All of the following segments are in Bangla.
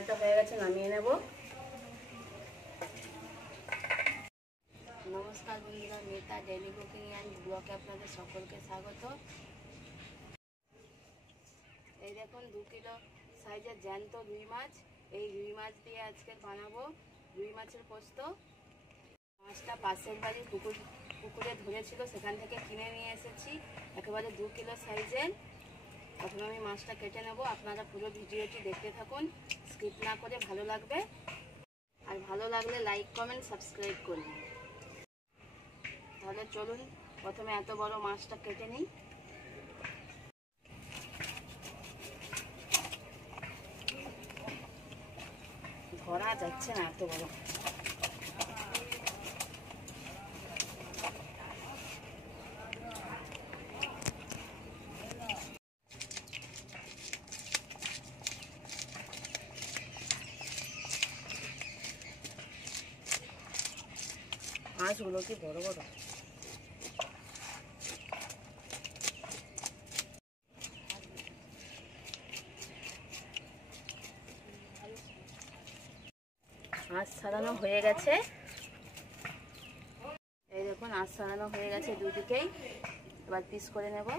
কালারটা হয়ে গেছে, নামিয়ে নেব। নমস্কার বন্ধুরা, মেতা ডেইলি কুকিং অ্যান্ড ব্লগে আপনাদের সকলকে স্বাগত। এই দেখুন 2 কিলো সাইজের জ্যান্ত রুই মাছ। এই রুই মাছ দিয়ে আজকে বানাবো রুই মাছের পোস্ত। মাছটা পাশের বাড়ির পুকুরে ধরেছিল, সেখান থেকে কিনে নিয়ে এসেছি, একেবারে 2 কিলো সাইজের। এখন আমি মাছটা কেটে নেব। আপনারা পুরো ভিডিওটি দেখতে থাকুন, স্কিপ না করে, ভালো লাগবে। আর ভালো লাগলে লাইক কমেন্ট সাবস্ক্রাইব করবেন। তাহলে চলুন প্রথমে এত বড় মাছটা কেটে নিই। ধরা যাচ্ছে না এত বড়। মাছগুলো কি বড় বড়। মাছ ছাড়ানো হয়ে গেছে। এই দেখুন মাছ ছাড়ানো হয়ে গেছে দুদিকেই। এবার পিস করে নেব।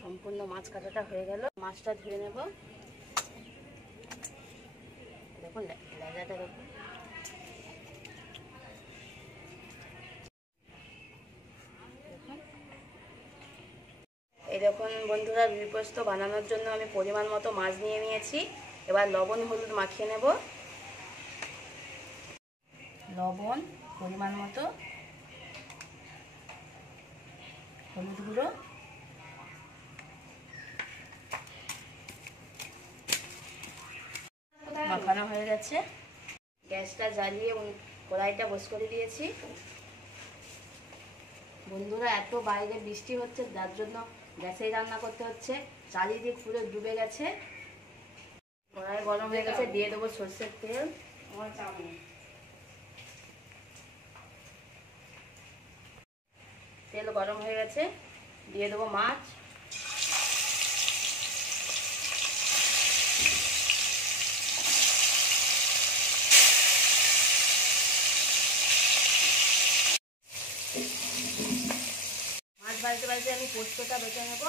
সম্পূর্ণ মাছ কাটাটা হয়ে গেল। মাছটা ধুয়ে নেব। দেখুন লেজাটা দেখুন। এই দেখুন বন্ধুরা, রুই পোস্ত বানানোর জন্য আমি পরিমাণ মতো মাছ নিয়ে নিয়েছি। এবার লবণ হলুদ মাখিয়ে নেব। লবণ পরিমাণ মতো, হলুদ গুঁড়ো, মাখানো হয়ে গেছে। গ্যাসটা জ্বালিয়ে কড়াইটা বস করে দিয়েছি। বন্ধুরা, এত বাইরে বৃষ্টি হচ্ছে, যার জন্য গ্যাসেই রান্না করতে হচ্ছে। চারিদিক পুরো ডুবে গেছে। কড়াই গরম হয়ে গেছে, দিয়ে দেবো সরষের তেল। তেল গরম হয়ে গেছে, দিয়ে দেবো মাছ। মাছ বাড়তে বাড়তে আমি পোস্তটা বেটে নেব।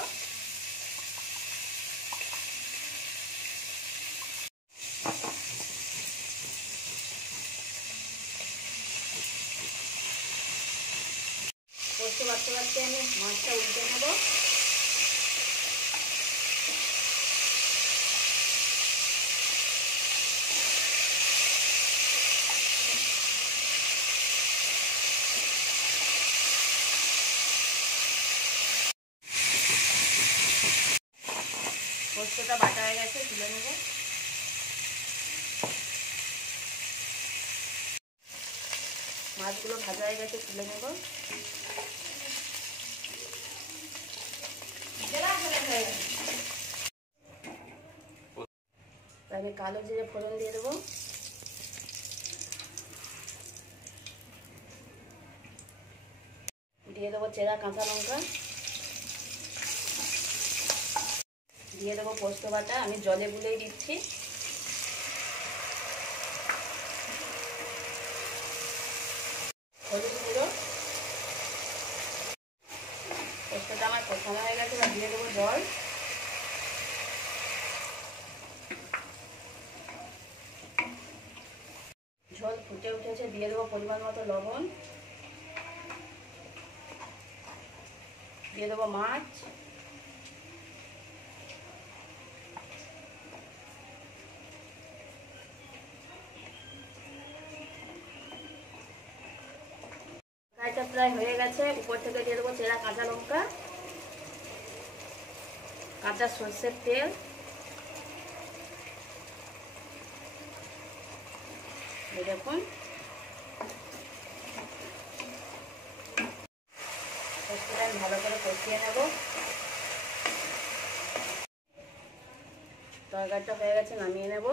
পোস্ত বাড়তে বাড়তে আমি মাছটা উল্টে নেব। পোস্তটা বাটা হয়ে গেছে, তুলে নেব। মাছগুলো ভাজা হয়ে গেছে, তুলে নেব। আমি কালো জিরে ফোড়ন দিয়ে দেবো। দেবো চেরা কাঁচা লঙ্কা, দিয়ে দেবো পোস্ত বাটা, আমি জলে গুলেই দিচ্ছি। হলুদ গুঁড়ো, পোস্তটা আমার কষানো হয়ে গেছে, এবার দিয়ে দেবো জল। ঝোল ফুটে উঠেছে, দিয়ে দেবো পরিমাণ মতো লবণ, দিয়ে দেবো মাছ, তরকারিটা প্রায় হয়ে গেছে। উপর থেকে দিয়ে দেবো চেরা কাঁচা লঙ্কা, কাঁচা সর্ষের তেল, দেখুন পোস্তটা আমি ভালো করে কষিয়ে নেব। তরকারিটা হয়ে গেছে, নামিয়ে নেব।